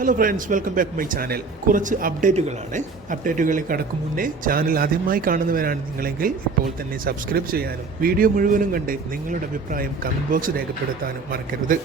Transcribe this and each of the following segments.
Hello friends welcome back my channel കുറച്ച് അപ്ഡേറ്റുകളാണ് അപ്ഡേറ്റുകളിൽ കടക്കും മുന്നേ ചാനൽ ആദ്യമായി കാണുന്നവരാണ് നിങ്ങളെങ്കിൽ ഇപ്പോൾ തന്നെ സബ്സ്ക്രൈബ് ചെയ്യാനും വീഡിയോ മുഴുവനും കണ്ട് നിങ്ങളുടെ അഭിപ്രായം കമന്റ് ബോക്സ് രേഖപ്പെടുത്താനും മറക്കരുത്.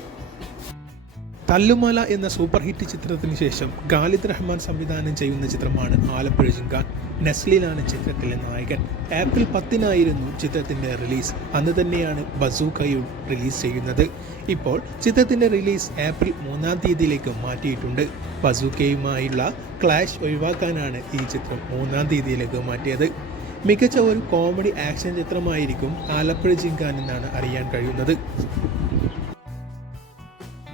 തല്ലുമാല എന്ന സൂപ്പർ ഹിറ്റ് ചിത്രത്തിന് ശേഷം ഖാലിദ് റഹ്മാൻ സംവിധാനം ചെയ്യുന്ന ചിത്രമാണ് ആലപ്പുഴ ജിങ്കാൻ നസ്ലിനാണ് ചിത്രത്തിലെ നായകൻ. ഏപ്രിൽ പത്തിനായിരുന്നു ചിത്രത്തിന്റെ റിലീസ്. അന്ന് തന്നെയാണ് ബസൂക്കയും റിലീസ് ചെയ്യുന്നത്. ഇപ്പോൾ ചിത്രത്തിന്റെ റിലീസ് ഏപ്രിൽ മൂന്നാം തീയതിയിലേക്ക് മാറ്റിയിട്ടുണ്ട്. ബസൂക്കയുമായുള്ള ക്ലാഷ് ഒഴിവാക്കാനാണ് ഈ ചിത്രം മൂന്നാം തീയതിയിലേക്ക് മാറ്റിയത്. മികച്ച ഒരു കോമഡി ആക്ഷൻ ചിത്രമായിരിക്കും ആലപ്പുഴ ജിങ്കാൻ എന്നാണ് അറിയാൻ കഴിയുന്നത്.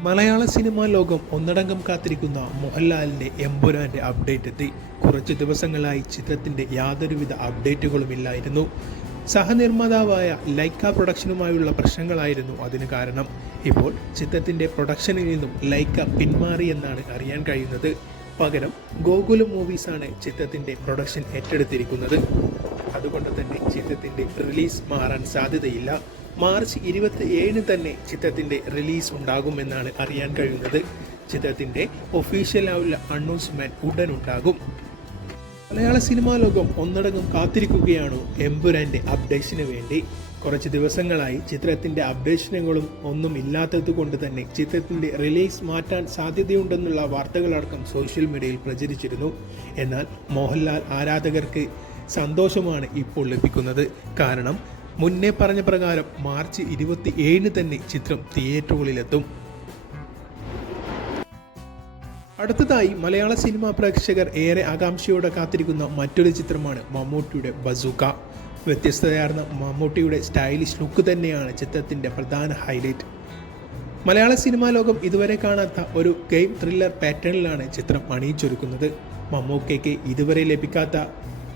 മലയാള സിനിമാ ലോകം ഒന്നടങ്കം കാത്തിരിക്കുന്ന മോഹൻലാലിന്റെ എമ്പുരാന്റെ അപ്ഡേറ്റ് എത്തി. കുറച്ച് ദിവസങ്ങളായി ചിത്രത്തിന്റെ യാതൊരുവിധ അപ്ഡേറ്റുകളുമില്ലായിരുന്നു സഹനിർമ്മാതാവായ ലൈക്ക പ്രൊഡക്ഷനുമായുള്ള പ്രശ്നങ്ങളായിരുന്നു അതിന് കാരണം. ഇപ്പോൾ ചിത്രത്തിന്റെ പ്രൊഡക്ഷനിൽ നിന്നും ലൈക്ക പിന്മാറി എന്നാണ് അറിയാൻ കഴിയുന്നത്. പകരം ഗോകുലം മൂവീസാണ് ചിത്രത്തിന്റെ പ്രൊഡക്ഷൻ ഏറ്റെടുത്തിരിക്കുന്നത്. അതുകൊണ്ട് തന്നെ ചിത്രത്തിന്റെ റിലീസ് മാറാൻ സാധ്യതയില്ല. മാർച്ച് ഇരുപത്തി ഏഴിന് തന്നെ ചിത്രത്തിന്റെ റിലീസ് ഉണ്ടാകുമെന്നാണ് അറിയാൻ കഴിയുന്നത്. ചിത്രത്തിന്റെ ഒഫീഷ്യലായുള്ള അണ്ണൗൺസ്മെന്റ് ഉടൻ ഉണ്ടാകും മലയാള സിനിമാ ലോകം ഒന്നടങ്കം കാത്തിരിക്കുകയാണ് എമ്പുരാന്റെ അപ്ഡേഷന് വേണ്ടി. കുറച്ച് ദിവസങ്ങളായി ചിത്രത്തിന്റെ അപ്ഡേഷനുകളും ഒന്നും ഇല്ലാത്തത് കൊണ്ട് തന്നെ ചിത്രത്തിന്റെ റിലീസ് മാറ്റാൻ സാധ്യതയുണ്ടെന്നുള്ള വാർത്തകളടക്കം സോഷ്യൽ മീഡിയയിൽ പ്രചരിച്ചിരുന്നു. എന്നാൽ മോഹൻലാൽ ആരാധകർക്ക് സന്തോഷമാണ് ഇപ്പോൾ ലഭിക്കുന്നത്. കാരണം മുന്നേ പറഞ്ഞ പ്രകാരം മാർച്ച് ഇരുപത്തി ഏഴിന് തന്നെ ചിത്രം തിയേറ്ററുകളിലെത്തും. അടുത്തതായി മലയാള സിനിമാ പ്രേക്ഷകർ ഏറെ ആകാംക്ഷയോടെ കാത്തിരിക്കുന്ന മറ്റൊരു ചിത്രമാണ് മമ്മൂട്ടിയുടെ ബസൂക്ക. വ്യത്യസ്തതയാർന്ന മമ്മൂട്ടിയുടെ സ്റ്റൈലിഷ് ലുക്ക് തന്നെയാണ് ചിത്രത്തിന്റെ പ്രധാന ഹൈലൈറ്റ്. മലയാള സിനിമാ ലോകം ഇതുവരെ കാണാത്ത ഒരു ഗെയിം ത്രില്ലർ പാറ്റേണിലാണ് ചിത്രം അണിയിച്ചൊരുക്കുന്നത്. മമ്മൂക്കയ്ക്ക് ഇതുവരെ ലഭിക്കാത്ത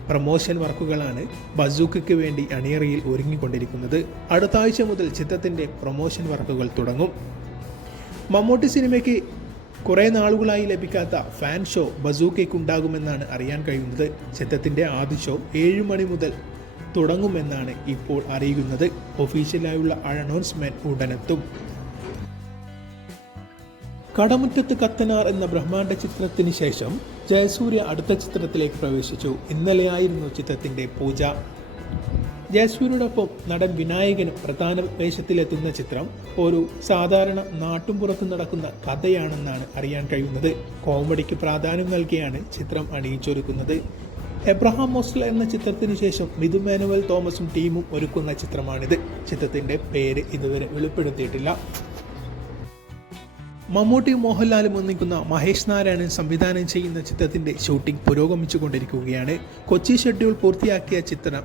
പ്രമോഷൻ വർക്കുകളാണ് ബസൂക്കയ്ക്ക് വേണ്ടി അണിയറയിൽ ഒരുങ്ങിക്കൊണ്ടിരിക്കുന്നത്. അടുത്ത ആഴ്ച മുതൽ ചിത്രത്തിന്റെ പ്രൊമോഷൻ വർക്കുകൾ തുടങ്ങും. മമ്മൂട്ടി സിനിമയ്ക്ക് കുറേ നാളുകളായി ലഭിക്കാത്ത ഫാൻ ഷോ ബസൂക്കയ്ക്ക് ഉണ്ടാകുമെന്നാണ് അറിയാൻ കഴിയുന്നത്. ചിത്രത്തിന്റെ ആദ്യ ഷോ ഏഴ് മണി മുതൽ തുടങ്ങുമെന്നാണ് ഇപ്പോൾ അറിയുന്നത്. ഒഫീഷ്യലായുള്ള അനൗൺസ്മെന്റ് ഉടനെത്തും. കടമുറ്റത്ത് കത്തനാർ എന്ന ബ്രഹ്മാണ്ഡ ചിത്രത്തിന് ശേഷം ജയസൂര്യ അടുത്ത ചിത്രത്തിലേക്ക് പ്രവേശിച്ചു. ഇന്നലെയായിരുന്നു ചിത്രത്തിന്റെ പൂജ. ജയസൂര്യയോടൊപ്പം നടൻ വിനായകനും പ്രധാന വേഷത്തിലെത്തുന്ന ചിത്രം ഒരു സാധാരണ നാട്ടുംപുറത്ത് നടക്കുന്ന കഥയാണെന്നാണ് അറിയാൻ കഴിയുന്നത്. കോമഡിക്ക് പ്രാധാന്യം നൽകിയാണ് ചിത്രം അണിയിച്ചൊരുക്കുന്നത്. എബ്രഹാം മോസ്ല എന്ന ചിത്രത്തിന് ശേഷം മിഥു മാനുവൽ തോമസും ടീമും ഒരുക്കുന്ന ചിത്രമാണിത്. ചിത്രത്തിന്റെ പേര് ഇതുവരെ വെളിപ്പെടുത്തിയിട്ടില്ല. മമ്മൂട്ടിയും മോഹൻലാലും ഒന്നിക്കുന്ന മഹേഷ് നാരായണൻ സംവിധാനം ചെയ്യുന്ന ചിത്രത്തിന്റെ ഷൂട്ടിംഗ് പുരോഗമിച്ചുകൊണ്ടിരിക്കുകയാണ്. കൊച്ചി ഷെഡ്യൂൾ പൂർത്തിയാക്കിയ ചിത്രം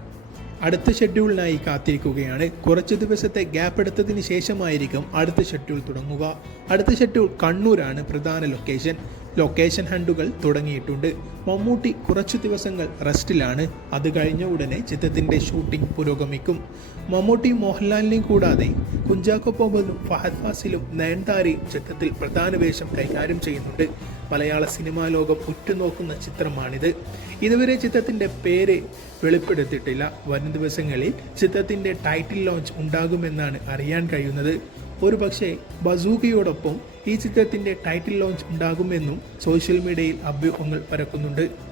അടുത്ത ഷെഡ്യൂളിനായി കാത്തിരിക്കുകയാണ്. കുറച്ച് ദിവസത്തെ ഗ്യാപ്പ് എടുത്തതിന് ശേഷമായിരിക്കും അടുത്ത ഷെഡ്യൂൾ തുടങ്ങുക. അടുത്ത ഷെഡ്യൂൾ കണ്ണൂരാണ് പ്രധാന ലൊക്കേഷൻ ലൊക്കേഷൻ ഹണ്ടുകൾ തുടങ്ങിയിട്ടുണ്ട്. മമ്മൂട്ടി കുറച്ചു ദിവസങ്ങൾ റെസ്റ്റിലാണ്. അത് കഴിഞ്ഞ ഉടനെ ചിത്രത്തിന്റെ ഷൂട്ടിംഗ് പുരോഗമിക്കും. മമ്മൂട്ടി മോഹൻലാലിനെയും കൂടാതെ കുഞ്ചാക്കോ ബോബനും ഫഹദ് ഫാസിലും നയൻതാരയും ചിത്രത്തിൽ പ്രധാന വേഷം കൈകാര്യം ചെയ്യുന്നുണ്ട്. മലയാള സിനിമാ ലോകം ഉറ്റുനോക്കുന്ന ചിത്രമാണിത്. ഇതുവരെ ചിത്രത്തിന്റെ പേര് വെളിപ്പെടുത്തിയിട്ടില്ല. വരും ദിവസങ്ങളിൽ ചിത്രത്തിന്റെ ടൈറ്റിൽ ലോഞ്ച് ഉണ്ടാകുമെന്നാണ് അറിയാൻ കഴിയുന്നത്. ഒരു പക്ഷേ ബസൂക്കയോടൊപ്പം ഈ ചിത്രത്തിന്റെ ടൈറ്റിൽ ലോഞ്ച് ഉണ്ടാകുമെന്നും സോഷ്യൽ മീഡിയയിൽ അഭ്യൂഹങ്ങൾ പരക്കുന്നുണ്ട്.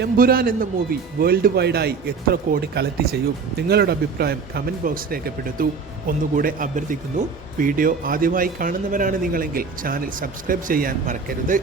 എമ്പുരാൻ എന്ന മൂവി വേൾഡ് വൈഡായി എത്ര കോടി കളക്ട് ചെയ്യും? നിങ്ങളുടെ അഭിപ്രായം കമന്റ് ബോക്സ് രേഖപ്പെടുത്തു. ഒന്നുകൂടെ അഭ്യർത്ഥിക്കുന്നു വീഡിയോ ആദ്യമായി കാണുന്നവരാണ് നിങ്ങളെങ്കിൽ ചാനൽ സബ്സ്ക്രൈബ് ചെയ്യാൻ മറക്കരുത്.